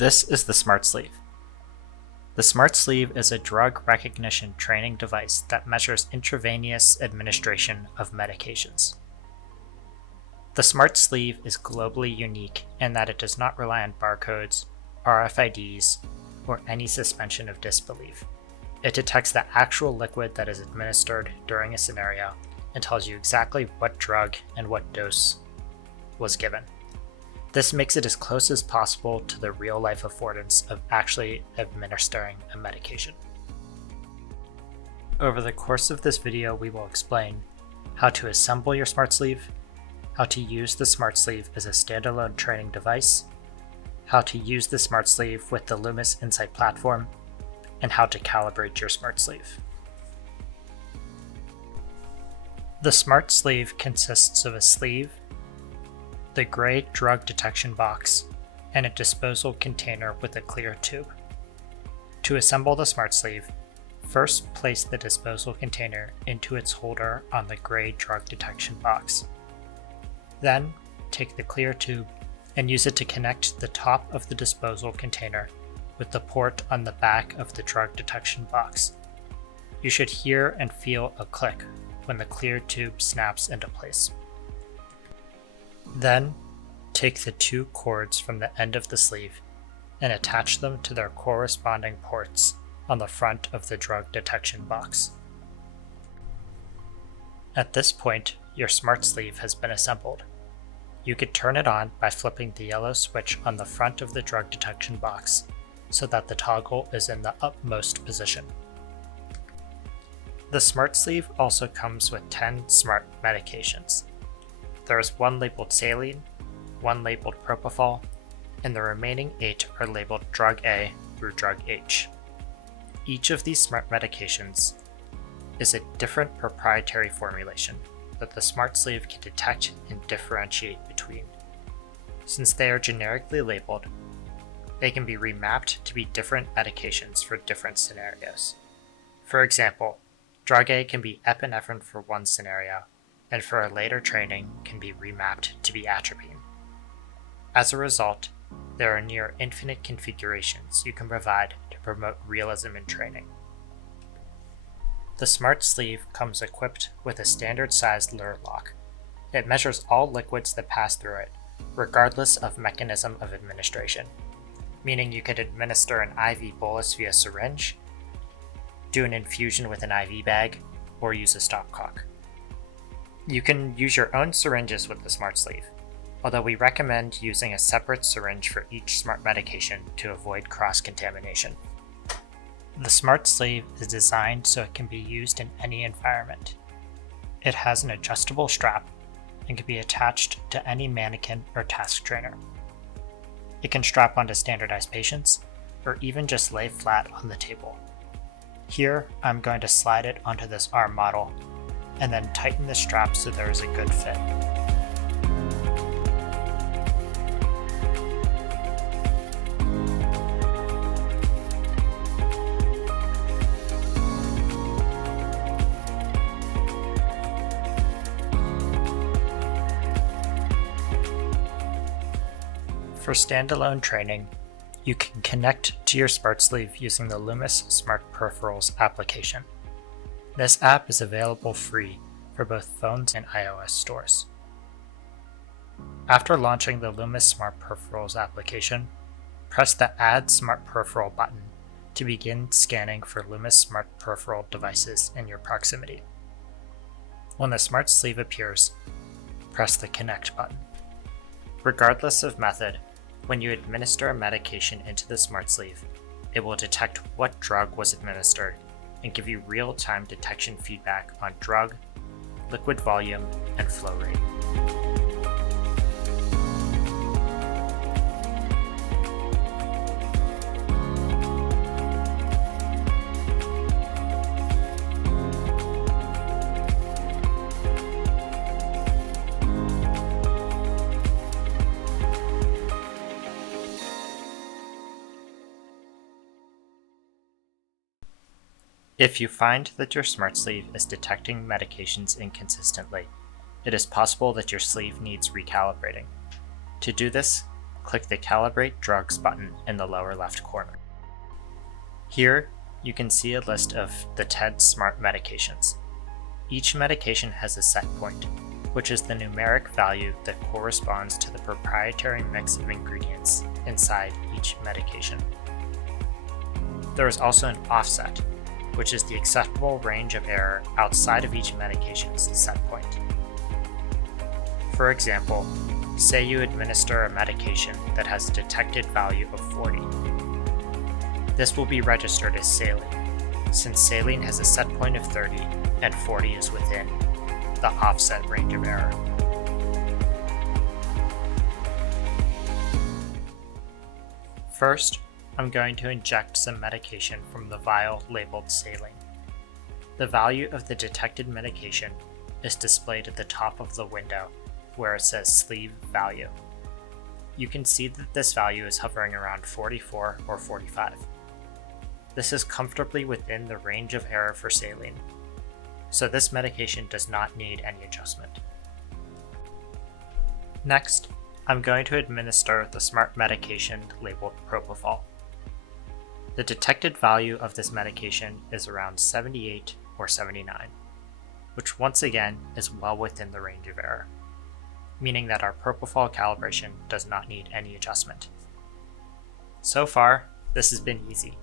This is the Smart Sleeve. The Smart Sleeve is a drug recognition training device that measures intravenous administration of medications. The Smart Sleeve is globally unique in that it does not rely on barcodes, RFIDs, or any suspension of disbelief. It detects the actual liquid that is administered during a scenario and tells you exactly what drug and what dose was given. This makes it as close as possible to the real-life affordance of actually administering a medication. Over the course of this video, we will explain how to assemble your Smart Sleeve, how to use the Smart Sleeve as a standalone training device, how to use the Smart Sleeve with the Lumis Insight platform, and how to calibrate your Smart Sleeve. The Smart Sleeve consists of a sleeve, the gray drug detection box, and a disposal container with a clear tube. To assemble the Smart Sleeve, first place the disposal container into its holder on the gray drug detection box. Then, take the clear tube and use it to connect the top of the disposal container with the port on the back of the drug detection box. You should hear and feel a click when the clear tube snaps into place. Then, take the two cords from the end of the sleeve and attach them to their corresponding ports on the front of the drug detection box. At this point, your Smart Sleeve has been assembled. You could turn it on by flipping the yellow switch on the front of the drug detection box so that the toggle is in the upmost position. The Smart Sleeve also comes with 10 smart medications. There is one labeled saline, one labeled propofol, and the remaining 8 are labeled drug A through drug H. Each of these smart medications is a different proprietary formulation that the Smart Sleeve can detect and differentiate between. Since they are generically labeled, they can be remapped to be different medications for different scenarios. For example, drug A can be epinephrine for one scenario, and for a later training can be remapped to be atropine. As a result, there are near infinite configurations you can provide to promote realism in training. The Smart Sleeve comes equipped with a standard-sized lure lock. It measures all liquids that pass through it, regardless of mechanism of administration, meaning you could administer an IV bolus via syringe, do an infusion with an IV bag, or use a stopcock. You can use your own syringes with the Smart Sleeve, although we recommend using a separate syringe for each smart medication to avoid cross-contamination. The Smart Sleeve is designed so it can be used in any environment. It has an adjustable strap and can be attached to any mannequin or task trainer. It can strap onto standardized patients, or even just lay flat on the table. Here, I'm going to slide it onto this arm model, and then tighten the strap so there is a good fit. For standalone training, you can connect to your Smart Sleeve using the Lumis Smart Peripherals application. This app is available free for both phones and iOS stores. After launching the Lumis Smart Peripherals application, press the Add Smart Peripheral button to begin scanning for Lumis Smart Peripheral devices in your proximity. When the Smart Sleeve appears, press the Connect button. Regardless of method, when you administer a medication into the Smart Sleeve, it will detect what drug was administered and give you real-time detection feedback on drug, liquid volume, and flow rate. If you find that your Smart Sleeve is detecting medications inconsistently, it is possible that your sleeve needs recalibrating. To do this, click the Calibrate Drugs button in the lower left corner. Here, you can see a list of the TED Smart medications. Each medication has a set point, which is the numeric value that corresponds to the proprietary mix of ingredients inside each medication. There is also an offset, which is the acceptable range of error outside of each medication's set point. For example, say you administer a medication that has a detected value of 40. This will be registered as saline, since saline has a set point of 30 and 40 is within the offset range of error. First, I'm going to inject some medication from the vial labeled saline. The value of the detected medication is displayed at the top of the window where it says sleeve value. You can see that this value is hovering around 44 or 45. This is comfortably within the range of error for saline, so this medication does not need any adjustment. Next, I'm going to administer the smart medication labeled propofol. The detected value of this medication is around 78 or 79, which once again is well within the range of error, meaning that our propofol calibration does not need any adjustment. So far, this has been easy.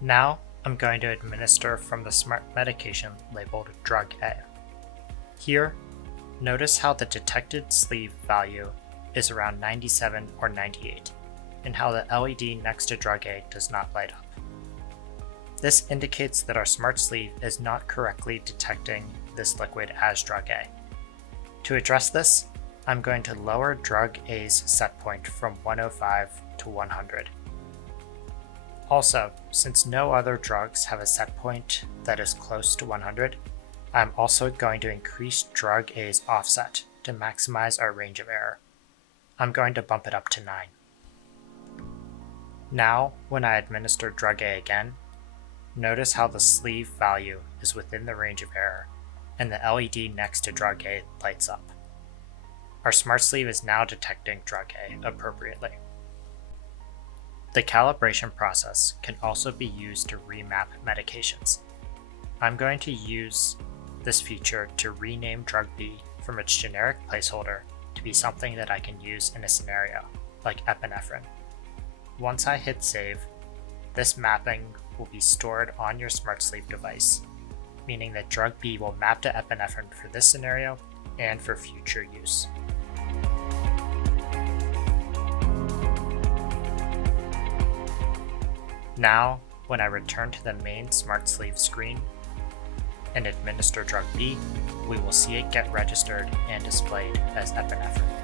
Now, I'm going to administer from the smart medication labeled drug A. Here, notice how the detected sleeve value is around 97 or 98, and how the LED next to drug A does not light up. This indicates that our smart sleeve is not correctly detecting this liquid as drug A. To address this, I'm going to lower drug A's set point from 105 to 100. Also, since no other drugs have a set point that is close to 100, I'm also going to increase drug A's offset to maximize our range of error. I'm going to bump it up to 9. Now, when I administer drug A again, notice how the sleeve value is within the range of error, and the LED next to drug A lights up. Our smart sleeve is now detecting drug A appropriately. The calibration process can also be used to remap medications. I'm going to use this feature to rename drug B from its generic placeholder to be something that I can use in a scenario, like epinephrine. Once I hit save, this mapping will be stored on your smart sleeve device, meaning that drug B will map to epinephrine for this scenario and for future use. Now, when I return to the main smart sleeve screen and administer drug B, we will see it get registered and displayed as epinephrine.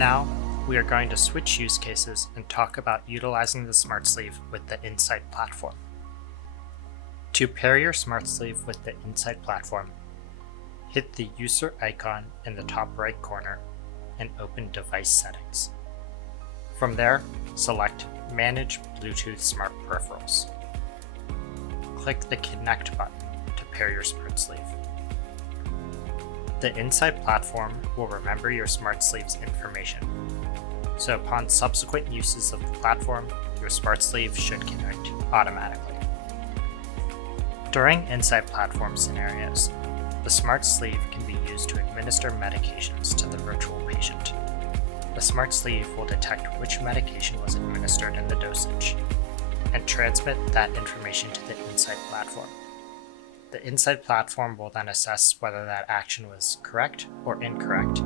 Now, we are going to switch use cases and talk about utilizing the smart sleeve with the Insight platform. To pair your smart sleeve with the Insight platform, hit the user icon in the top right corner and open Device Settings. From there, select Manage Bluetooth Smart Peripherals. Click the Connect button to pair your smart sleeve. The Insight platform will remember your smart sleeve's information, so upon subsequent uses of the platform, your smart sleeve should connect automatically. During Insight platform scenarios, the smart sleeve can be used to administer medications to the virtual patient. The smart sleeve will detect which medication was administered in the dosage, and transmit that information to the Insight platform. The Insight platform will then assess whether that action was correct or incorrect,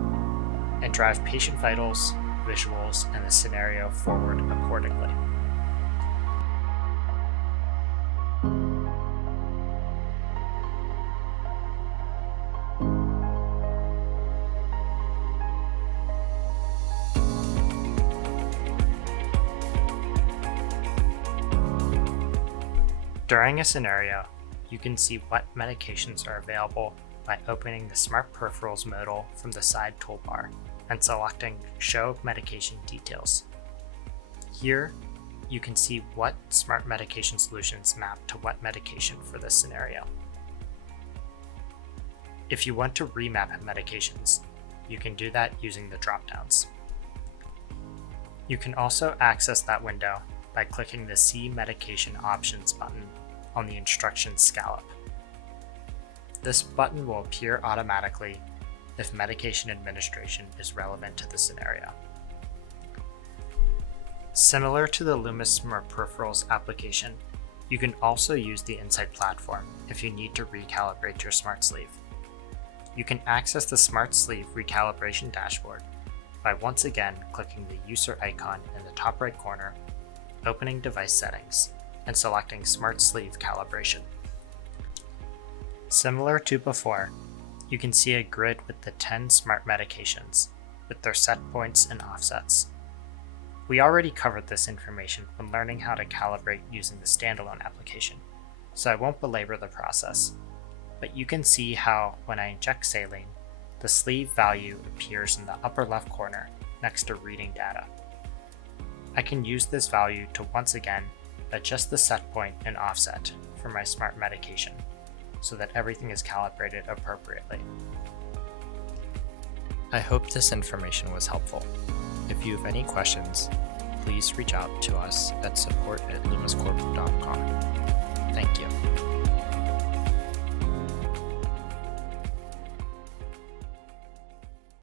and drive patient vitals, visuals, and the scenario forward accordingly. During a scenario, you can see what medications are available by opening the Smart Peripherals modal from the side toolbar and selecting Show Medication Details. Here, you can see what Smart Medication solutions map to what medication for this scenario. If you want to remap medications, you can do that using the dropdowns. You can also access that window by clicking the See Medication Options button on the instructions scallop. This button will appear automatically if medication administration is relevant to the scenario. Similar to the Lumis Smart Peripherals application, you can also use the Insight platform if you need to recalibrate your smart sleeve. You can access the Smart Sleeve recalibration dashboard by once again clicking the user icon in the top right corner, opening Device Settings, and selecting Smart Sleeve Calibration. Similar to before, you can see a grid with the 10 smart medications, with their set points and offsets. We already covered this information when learning how to calibrate using the standalone application, so I won't belabor the process, but you can see how when I inject saline, the sleeve value appears in the upper left corner next to reading data. I can use this value to once again adjust the set point and offset for my smart medication so that everything is calibrated appropriately. I hope this information was helpful. If you have any questions, please reach out to us at support@lumiscorp.com. Thank you.